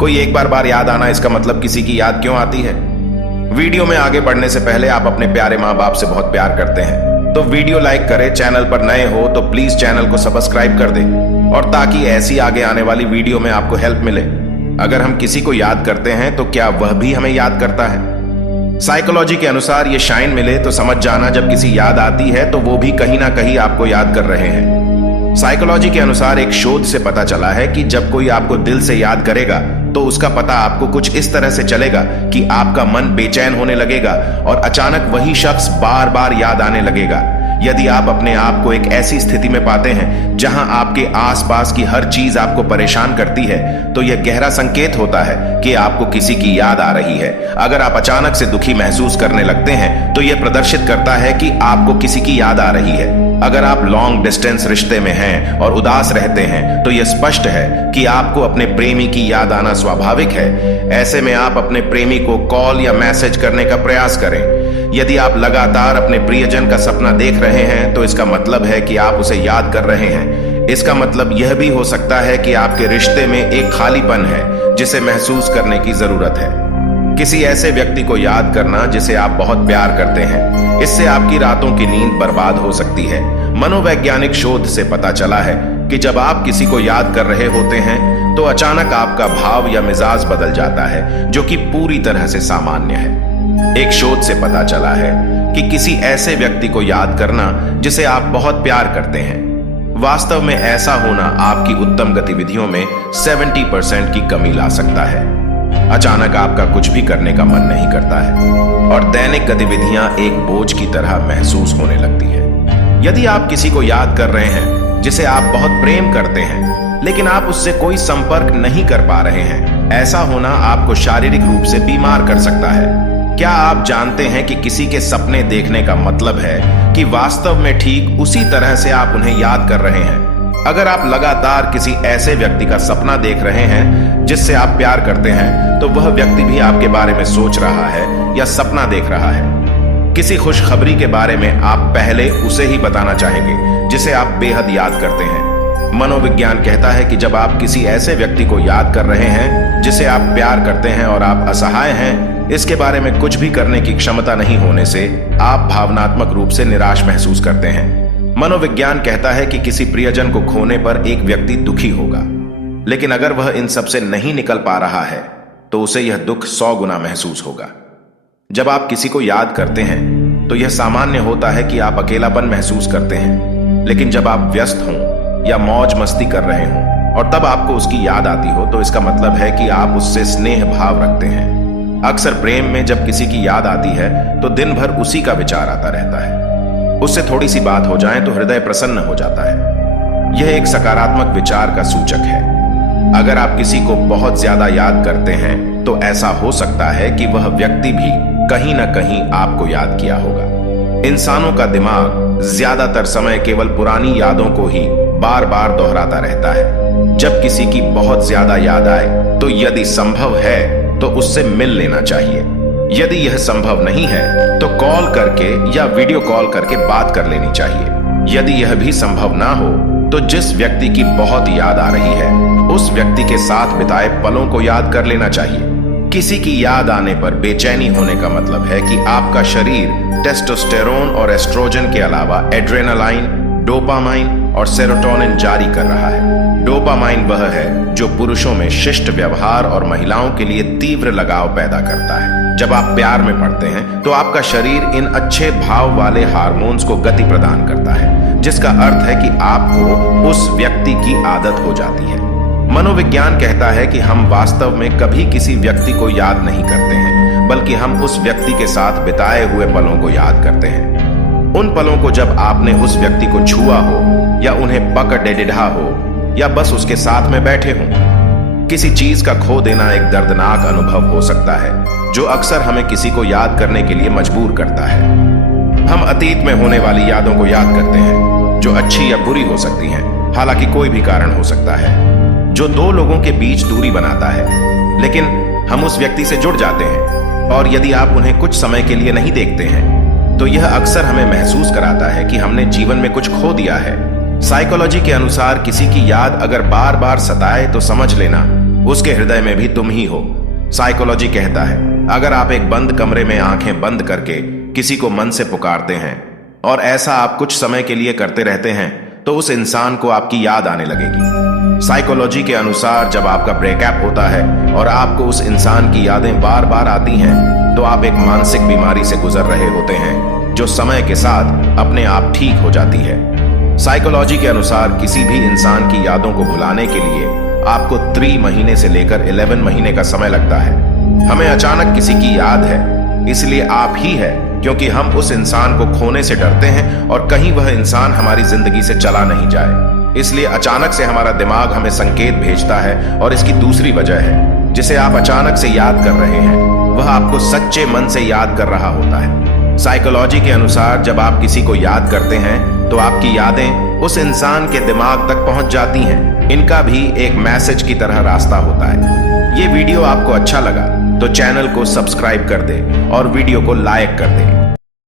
कोई एक बार याद आना इसका मतलब किसी की याद क्यों आती है? वीडियो में आगे बढ़ने से पहले आप अपने प्यारे माँ बाप से बहुत प्यार करते हैं तो वीडियो लाइक करें। चैनल पर नए हो तो प्लीज चैनल को सब्सक्राइब कर दें और ताकि ऐसी आगे आने वाली वीडियो में आपको हेल्प मिले। अगर हम किसी को याद करते हैं तो क्या वह भी हमें याद करता है? साइकोलॉजी के अनुसार ये शाइन मिले तो समझ जाना, जब किसी याद आती है तो वो भी कहीं ना कहीं आपको याद कर रहे हैं। साइकोलॉजी के अनुसार एक शोध से पता चला है कि जब कोई आपको दिल से याद करेगा तो उसका पता आपको कुछ इस तरह से चलेगा कि आपका मन बेचैन होने लगेगा और अचानक वही शख्स बार बार याद आने लगेगा। यदि आप अपने आप को एक ऐसी स्थिति में पाते हैं जहां आपके आसपास की हर चीज आपको परेशान करती है तो यह गहरा संकेत होता है कि आपको किसी की याद आ रही है। अगर आप अचानक से दुखी महसूस करने लगते हैं तो यह प्रदर्शित करता है कि आपको किसी की याद आ रही है। अगर आप लॉन्ग डिस्टेंस रिश्ते में हैं और उदास रहते हैं तो यह स्पष्ट है कि आपको अपने प्रेमी की याद आना स्वाभाविक है। ऐसे में आप अपने प्रेमी को कॉल या मैसेज करने का प्रयास करें। यदि आप लगातार अपने प्रियजन का सपना देख रहे हैं तो इसका मतलब है कि आप उसे याद कर रहे हैं। इसका मतलब यह भी हो सकता है कि आपके रिश्ते में एक खालीपन है जिसे महसूस करने की जरूरत है। किसी ऐसे व्यक्ति को याद करना जिसे आप बहुत प्यार करते हैं, इससे आपकी रातों की नींद बर्बाद हो सकती है। मनोवैज्ञानिक शोध से पता चला है कि जब आप किसी को याद कर रहे होते हैं तो अचानक आपका भाव या मिजाज बदल जाता है, जो कि पूरी तरह से सामान्य है। एक शोध से पता चला है कि किसी ऐसे व्यक्ति को याद करना जिसे आप बहुत प्यार करते हैं, वास्तव में ऐसा होना आपकी उत्तम गतिविधियों में 70% की कमी ला सकता है। अचानक आपका कुछ भी करने का मन नहीं करता है और दैनिक गतिविधियां एक बोझ की तरह महसूस होने लगती हैं। यदि आप किसी को याद कर रहे हैं जिसे आप बहुत प्रेम करते हैं लेकिन आप उससे कोई संपर्क नहीं कर पा रहे हैं, ऐसा होना आपको शारीरिक रूप से बीमार कर सकता है। क्या आप जानते हैं कि किसी के सपने देखने का मतलब है कि वास्तव में ठीक उसी तरह से आप उन्हें याद कर रहे हैं? अगर आप लगातार किसी ऐसे व्यक्ति का सपना देख रहे हैं जिससे आप प्यार करते हैं तो वह व्यक्ति भी आपके बारे में सोच रहा है या सपना देख रहा है। किसी खुशखबरी के बारे में आप पहले उसे ही बताना चाहेंगे जिसे आप बेहद याद करते हैं। मनोविज्ञान कहता है कि जब आप किसी ऐसे व्यक्ति को याद कर रहे हैं जिसे आप प्यार करते हैं और आप असहाय हैं, इसके बारे में कुछ भी करने की क्षमता नहीं होने से आप भावनात्मक रूप से निराश महसूस करते हैं। मनोविज्ञान कहता है कि किसी प्रियजन को खोने पर एक व्यक्ति दुखी होगा, लेकिन अगर वह इन सब से नहीं निकल पा रहा है तो उसे यह दुख 100 गुना महसूस होगा। जब आप किसी को याद करते हैं तो यह सामान्य होता है कि आप अकेलापन महसूस करते हैं, लेकिन जब आप व्यस्त हों या मौज मस्ती कर रहे हों और तब आपको उसकी याद आती हो तो इसका मतलब है कि आप उससे स्नेह भाव रखते हैं। अक्सर प्रेम में जब किसी की याद आती है तो दिन भर उसी का विचार आता रहता है। उससे थोड़ी सी बात हो जाए तो हृदय प्रसन्न हो जाता है। यह एक सकारात्मक विचार का सूचक है। अगर आप किसी को बहुत ज्यादा याद करते हैं तो ऐसा हो सकता है कि वह व्यक्ति भी कहीं ना कहीं आपको याद किया होगा। इंसानों का दिमाग ज्यादातर समय केवल पुरानी यादों को ही बार बार दोहराता रहता है। जब किसी की बहुत ज्यादा याद आए तो यदि संभव है तो उससे मिल लेना चाहिए। यदि यह संभव नहीं है तो कॉल करके या वीडियो कॉल करके बात कर लेनी चाहिए। यदि यह भी संभव ना हो तो जिस व्यक्ति की बहुत याद आ रही है उस व्यक्ति के साथ बिताए पलों को याद कर लेना चाहिए। किसी की याद आने पर बेचैनी होने का मतलब है कि आपका शरीर टेस्टोस्टेरोन और एस्ट्रोजन के अलावा एड्रेनालाइन, डोपामाइन और सेरोटोनिन जारी कर रहा है। डोपामाइन वह है जो पुरुषों में शिष्ट व्यवहार और महिलाओं के लिए तीव्र लगाव पैदा करता है। जब आप प्यार में पड़ते हैं तो आपका शरीर इन अच्छे भाव वाले हार्मोन्स को गति प्रदान करता है, जिसका अर्थ है कि आपको उस व्यक्ति की आदत हो जाती है। मनोविज्ञान कहता है कि हम वास्तव में कभी किसी व्यक्ति को याद नहीं करते हैं, बल्कि हम उस व्यक्ति के साथ बिताए हुए पलों को याद करते हैं। उन पलों को जब आपने उस व्यक्ति को छुआ हो या उन्हें पकड़ डिढ़ा हो या बस उसके साथ में बैठे हों। किसी चीज का खो देना एक दर्दनाक अनुभव हो सकता है जो अक्सर हमें किसी को याद करने के लिए मजबूर करता है। हम अतीत में होने वाली यादों को याद करते हैं जो अच्छी या बुरी हो सकती हैं, हालांकि कोई भी कारण हो सकता है जो दो लोगों के बीच दूरी बनाता है, लेकिन हम उस व्यक्ति से जुड़ जाते हैं और यदि आप उन्हें कुछ समय के लिए नहीं देखते हैं तो यह अक्सर हमें महसूस कराता है कि हमने जीवन में कुछ खो दिया है। साइकोलॉजी के अनुसार किसी की याद अगर बार बार सताए तो समझ लेना उसके हृदय में भी तुम ही हो। साइकोलॉजी कहता है, अगर आप एक बंद कमरे में आंखें बंद करके किसी को मन से पुकारते हैं और ऐसा आप कुछ समय के लिए करते रहते हैं तो उस इंसान को आपकी याद आने लगेगी। साइकोलॉजी के अनुसार जब आपका ब्रेकअप होता है और आपको उस इंसान की यादें बार बार आती हैं तो आप एक मानसिक बीमारी से गुजर रहे होते हैं जो समय के साथ अपने आप ठीक हो जाती है। साइकोलॉजी के अनुसार किसी भी इंसान की यादों को भुलाने के लिए आपको 3 महीने से लेकर 11 महीने का समय लगता है। हमें अचानक किसी की याद है, इसलिए आप ही है, क्योंकि हम उस इंसान को खोने से डरते हैं और कहीं वह इंसान हमारी जिंदगी से चला नहीं जाए। इसलिए अचानक से हमारा दिमाग हमें संकेत भेजता है। और इसकी दूसरी वजह है, जिसे आप अचानक से याद कर रहे हैं वह आपको सच्चे मन से याद कर रहा होता है। साइकोलॉजी के अनुसार जब आप किसी को याद करते हैं तो आपकी यादें उस इंसान के दिमाग तक पहुंच जाती हैं। इनका भी एक मैसेज की तरह रास्ता होता है। ये वीडियो आपको अच्छा लगा तो चैनल को सब्सक्राइब कर दे और वीडियो को लाइक कर दे।